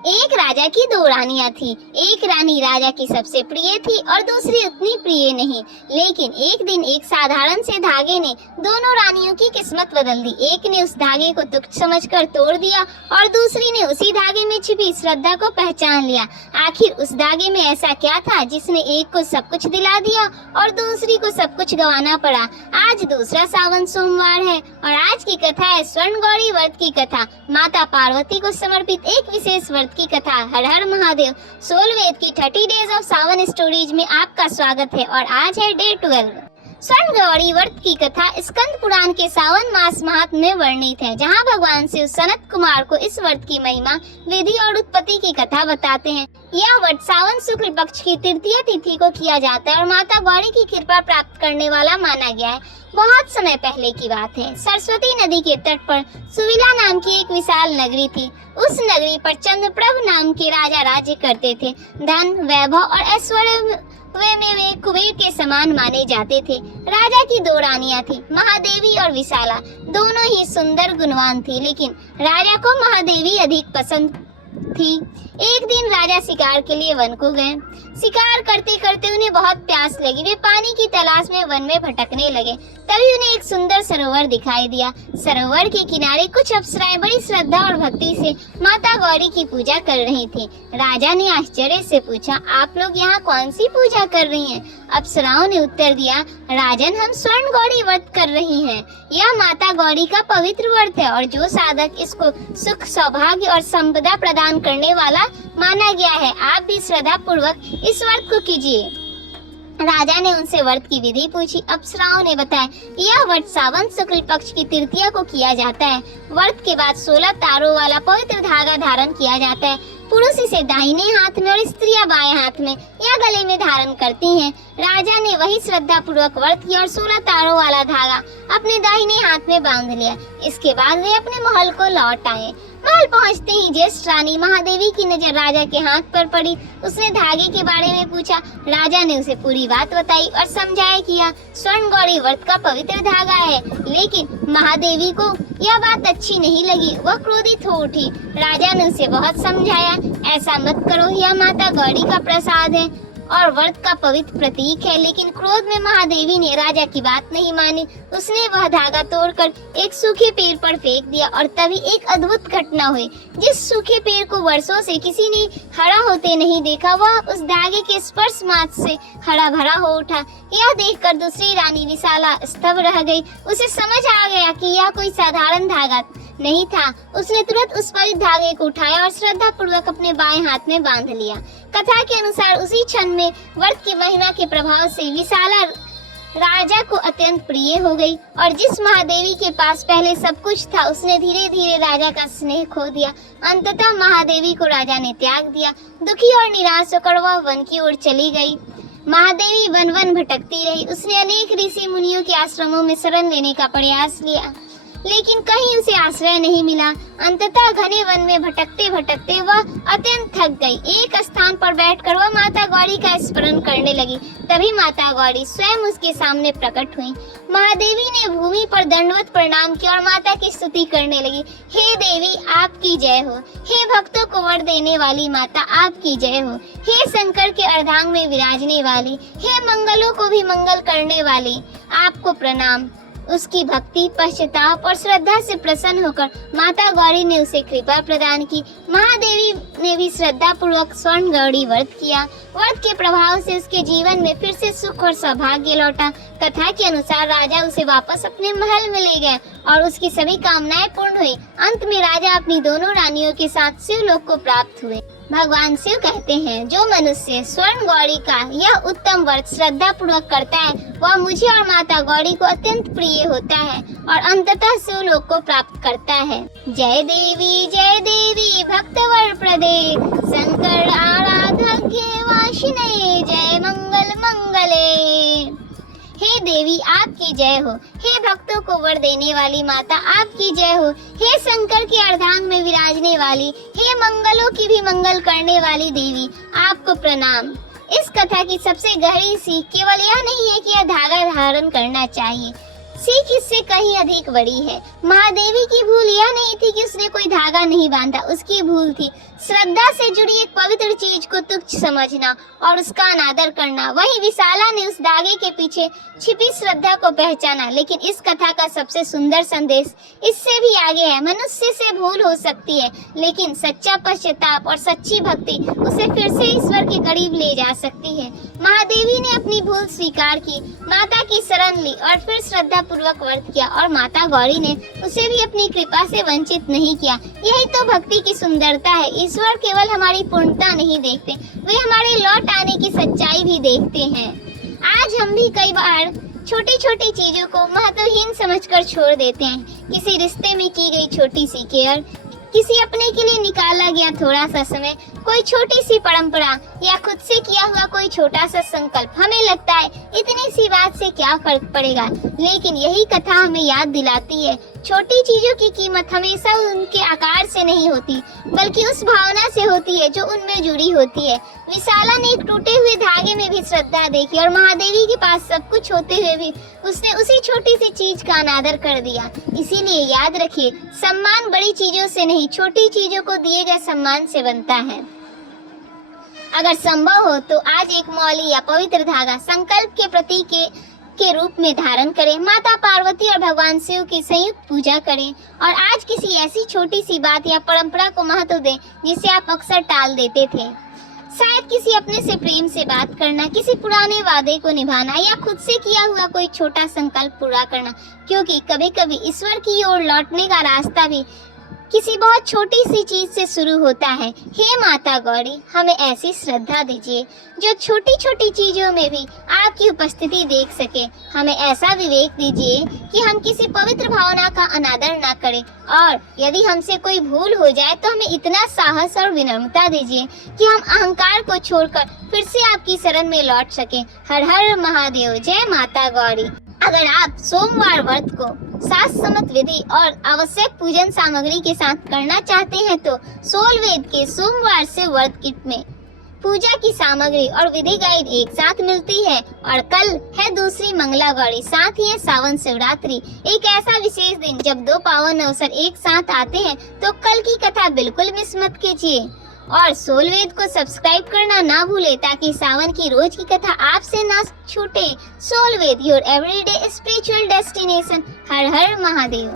एक राजा की दो रानियां थी। एक रानी राजा की सबसे प्रिय थी और दूसरी उतनी प्रिय नहीं। लेकिन एक दिन एक साधारण से धागे ने दोनों रानियों की किस्मत बदल दी। एक ने उस धागे को तुच्छ समझकर तोड़ दिया और दूसरी ने उसी धागे में छिपी श्रद्धा को पहचान लिया। आखिर उस धागे में ऐसा क्या था जिसने एक को सब कुछ दिला दिया और दूसरी को सब कुछ गंवाना पड़ा। आज दूसरा सावन सोमवार है और आज की कथा है स्वर्ण गौरी व्रत की कथा। माता पार्वती को समर्पित एक विशेष व्रत की कथा। हर हर महादेव। सोल वेद की 30 डेज ऑफ सावन स्टोरीज में आपका स्वागत है और आज है डे 12। स्वर्ण गौरी व्रत की कथा स्कंद पुराण के सावन मास महात्म्य में वर्णित है, जहां भगवान शिव सनत कुमार को इस व्रत की महिमा, विधि और उत्पत्ति की कथा बताते हैं। यह व्रत सावन शुक्ल पक्ष की तृतीय तिथि को किया जाता है और माता गौरी की कृपा प्राप्त करने वाला माना गया है। बहुत समय पहले की बात है। सरस्वती नदी के तट पर सुविला नाम की एक विशाल नगरी थी। उस नगरी पर चंद्रप्रभ नाम के राजा राज्य करते थे। धन, वैभव और ऐश्वर्य में वे कुबेर के समान माने जाते थे। राजा की दो रानियां थी, महादेवी और विशाला। दोनों ही सुंदर गुणवान थी, लेकिन राजा को महादेवी अधिक पसंद थी। एक दिन राजा शिकार के लिए वन को गए। शिकार करते करते उन्हें बहुत प्यास लगी। वे पानी की तलाश में वन में भटकने लगे। तभी उन्हें एक सुंदर सरोवर दिखाई दिया। सरोवर के किनारे कुछ अप्सराएं बड़ी श्रद्धा और भक्ति से माता गौरी की पूजा कर रही थी। राजा ने आश्चर्य से पूछा, आप लोग यहाँ कौन सी पूजा कर रही हैं? अप्सराओं ने उत्तर दिया, राजन, हम स्वर्ण गौरी व्रत कर रही हैं। यह माता गौरी का पवित्र व्रत है और जो साधक इसको सुख, सौभाग्य और संपदा प्रदान करने वाला माना गया है। आप भी श्रद्धा पूर्वक इस व्रत को कीजिए। राजा ने उनसे व्रत की विधि पूछी। अप्सराओं ने बताया, यह व्रत सावन शुक्ल पक्ष की तृतीया को किया जाता है। व्रत के बाद 16 तारों वाला पवित्र धागा धारण किया जाता है। पुरुष इसे दाहिने हाथ में और स्त्रियां बाएं हाथ में या गले में धारण करती हैं। राजा ने वही श्रद्धा पूर्वक व्रत किया और 16 तारों वाला धागा अपने दाहिने हाथ में बांध लिया। इसके बाद वे अपने महल को लौट आए। महल पहुंचते ही ज्येष्ठ रानी महादेवी की नजर राजा के हाथ पर पड़ी। उसने धागे के बारे में पूछा। राजा ने उसे पूरी बात बताई और समझाया कि यह स्वर्ण गौरी व्रत का पवित्र धागा है। लेकिन महादेवी को यह बात अच्छी नहीं लगी। वह क्रोधित हो उठी। राजा ने उसे बहुत समझाया, ऐसा मत करो, यह माता गौरी का प्रसाद है और व्रत का पवित्र प्रतीक है। लेकिन क्रोध में महादेवी ने राजा की बात नहीं मानी। उसने वह धागा तोड़कर एक सूखे पेड़ पर फेंक दिया और तभी एक अद्भुत घटना हुई। जिस सूखे पेड़ को वर्षों से किसी ने हरा होते नहीं देखा, वह उस धागे के स्पर्श मात्र से हरा भरा हो उठा। यह देखकर दूसरी रानी विशाला स्तब्ध रह गई। उसे समझ आ गया कि यह कोई साधारण धागा नहीं था। उसने तुरंत उस पवित्र धागे को उठाया और श्रद्धा पूर्वक अपने बाएं हाथ में बांध लिया। कथा के अनुसार उसी क्षण में व्रत की महिमा के प्रभाव से विशाला राजा को अत्यंत प्रिय हो गई और जिस महादेवी के पास पहले सब कुछ था, उसने धीरे धीरे राजा का स्नेह खो दिया। अंततः महादेवी को राजा ने त्याग दिया। दुखी और निराश होकर वह वन की ओर चली गई। महादेवी वन वन भटकती रही। उसने अनेक ऋषि मुनियों के आश्रमों में शरण लेने का प्रयास किया, लेकिन कहीं उसे आश्रय नहीं मिला। अंततः घने वन में भटकते भटकते वह अत्यंत थक गई। एक स्थान पर बैठकर वह माता गौरी का स्मरण करने लगी। तभी माता गौरी स्वयं उसके सामने प्रकट हुई। महादेवी ने भूमि पर दंडवत प्रणाम किया और माता की स्तुति करने लगी। हे देवी, आपकी जय हो। हे भक्तों को वर देने वाली माता, आपकी जय हो। हे शंकर के अर्धांग में विराजने वाली, हे मंगलों को भी मंगल करने वाली, आपको प्रणाम। उसकी भक्ति, पश्चाताप और श्रद्धा से प्रसन्न होकर माता गौरी ने उसे कृपा प्रदान की। महादेवी ने भी श्रद्धा पूर्वक स्वर्ण गौरी व्रत किया। व्रत के प्रभाव से उसके जीवन में फिर से सुख और सौभाग्य लौटा। कथा के अनुसार राजा उसे वापस अपने महल में ले गए और उसकी सभी कामनाएं पूर्ण हुई। अंत में राजा अपनी दोनों रानियों के साथ शिवलोक को प्राप्त हुए। भगवान शिव कहते हैं, जो मनुष्य स्वर्ण गौरी का यह उत्तम व्रत श्रद्धा पूर्वक करता है, वह मुझे और माता गौरी को अत्यंत प्रिय होता है और अंततः शिवलोक को प्राप्त करता है। जय देवी भक्तवर प्रदे, शंकर आराधज्ञ वाशिने, जय मंगल मंगले। हे देवी, आपकी जय हो। हे भक्तों को वर देने वाली माता, आपकी जय हो। हे शंकर के अर्धांग में विराजने वाली, हे मंगलों की भी मंगल करने वाली देवी, आपको प्रणाम। इस कथा की सबसे गहरी सीख केवल यह नहीं है कि यह धागा धारण करना चाहिए। सीख इससे कहीं अधिक बड़ी है। महादेवी की भूल यह नहीं थी कि उसने कोई धागा नहीं बांधा, उसकी भूल थी श्रद्धा से जुड़ी एक पवित्र चीज को तुच्छ समझना और उसका अनादर करना। वहीं विशाला ने उस धागे के पीछे छिपी श्रद्धा को पहचाना। लेकिन इस कथा का सबसे सुंदर संदेश इससे भी आगे है। मनुष्य से भूल हो सकती है, लेकिन सच्चा पश्चाताप और सच्ची भक्ति उसे फिर से ईश्वर के करीब ले जा सकती है। महादेवी ने अपनी भूल स्वीकार की, माता की शरण ली और फिर श्रद्धा पूर्वक व्रत किया और माता गौरी ने उसे भी अपनी कृपा से वंचित नहीं किया। यही तो भक्ति की सुंदरता है। ईश्वर केवल हमारी पूर्णता नहीं देखते, वे हमारे लौट आने की सच्चाई भी देखते हैं। आज हम भी कई बार छोटी छोटी चीजों को महत्वहीन समझकर छोड़ देते हैं। किसी रिश्ते में की गई छोटी सी केयर, किसी अपने के लिए निकाला गया थोड़ा सा समय, कोई छोटी सी परंपरा या खुद से किया हुआ कोई छोटा सा संकल्प। हमें लगता है इतनी सी बात से क्या फर्क पड़ेगा, लेकिन यही कथा हमें याद दिलाती है छोटी चीजों की कीमत हमेशा उनके आकार से नहीं होती, बल्कि उस भावना से होती है जो उनमें जुड़ी होती है। विशाला ने एक टूटे हुए धागे में भी श्रद्धा देखी और महादेवी के पास सब कुछ होते हुए भी उसने उसी छोटी सी चीज का अनादर कर दिया। इसीलिए याद रखिए, सम्मान बड़ी चीजों से नहीं, छोटी चीजों को दिए गए सम्मान से बनता है। अगर संभव हो तो आज एक मौली या पवित्र धागा संकल्प के प्रतीक के रूप में धारण करें। माता पार्वती और भगवान शिव की संयुक्त पूजा करें और आज किसी ऐसी छोटी सी बात या परंपरा को महत्व दें जिसे आप अक्सर टाल देते थे। शायद किसी अपने से प्रेम से बात करना, किसी पुराने वादे को निभाना या खुद से किया हुआ कोई छोटा संकल्प पूरा करना, क्योंकि कभी कभी ईश्वर की ओर लौटने का रास्ता भी किसी बहुत छोटी सी चीज से शुरू होता है। हे माता गौरी, हमें ऐसी श्रद्धा दीजिए जो छोटी छोटी चीजों में भी आपकी उपस्थिति देख सके। हमें ऐसा विवेक दीजिए कि हम किसी पवित्र भावना का अनादर न करें, और यदि हमसे कोई भूल हो जाए तो हमें इतना साहस और विनम्रता दीजिए कि हम अहंकार को छोड़कर फिर से आपकी शरण में लौट सके। हर हर महादेव, जय माता गौरी। अगर आप सोमवार व्रत को शास्त्रसम्मत विधि और आवश्यक पूजन सामग्री के साथ करना चाहते हैं तो सोलवेद के सोमवार से व्रत किट में पूजा की सामग्री और विधि गाइड एक साथ मिलती है। और कल है दूसरी मंगला गौरी, साथ ही है सावन शिवरात्रि, एक ऐसा विशेष दिन जब दो पावन अवसर एक साथ आते हैं। तो कल की कथा बिल्कुल मिस मत कीजिए और सोलवेद को सब्सक्राइब करना ना भूले ताकि सावन की रोज की कथा आपसे ना छूटे। Soulveda, your everyday spiritual destination. Har Har Mahadev.